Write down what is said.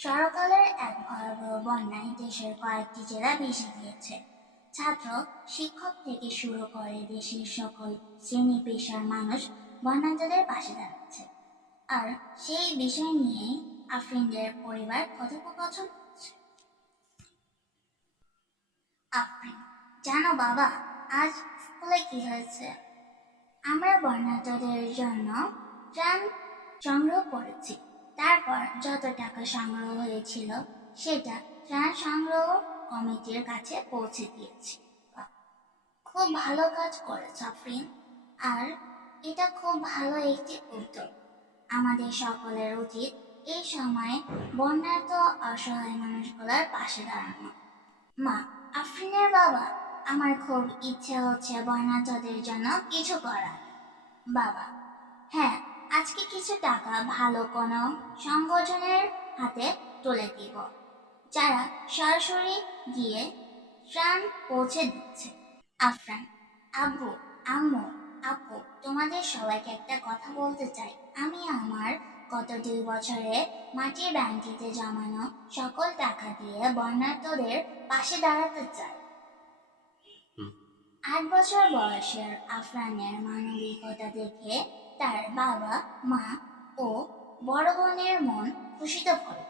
শরৎকালের এক ভয়াবহ বন্যায় দেশের কয়েকটি জেলা ভেসে গিয়েছে। ছাত্র, শিক্ষক থেকে শুরু করে দেশের সকল শ্রেণী পেশার মানুষ বন্যার্তদের পাশে দাঁড়াচ্ছে। আর সেই বিষয় নিয়েই আফরিনদের পরিবার কথোপকথন করছে। আফরিন: জানো বাবা, আজ স্কুলে কি হয়েছে? আমরা বন্যার্তদের জন্য ত্রাণ সংগ্রহ করেছি। তারপর যত টাকা সংগ্রহ হয়েছিল সেটা ত্রাণ সংগ্রহ কমিটির কাছে পৌঁছে দিয়েছি। খুব ভালো কাজ করেছ আফরিন, আর এটা খুব ভালো একটি উদ্যোগ। আমাদের সকলের উচিত এই সময়ে বন্যার্ত অসহায় মানুষগুলোর পাশে দাঁড়ানো। মা: আফরিনের বাবা, আমার খুব ইচ্ছে হচ্ছে বন্যার্তদের জন্য কিছু করার। বাবা: হ্যাঁ, আজকে কিছু টাকা ভালো কোনো সংগঠনের হাতে তুলে দিব, যারা সরাসরি গিয়ে ত্রাণ পৌঁছে দিচ্ছে। আফরান: আব্বু, আম্মু, আপু, তোমাদের সবাইকে একটা কথা বলতে চাই। আমি আমার গত 2 বছরে মাটির ব্যাংকেতে জমানো সকল টাকা দিয়ে বন্যার্তদের পাশে দাঁড়াতে চাই। 8 বছর বয়সের আফরানের মানবিকতা দেখে তার বাবা, মা ও বড় বোনের মন খুশিতে ভরে।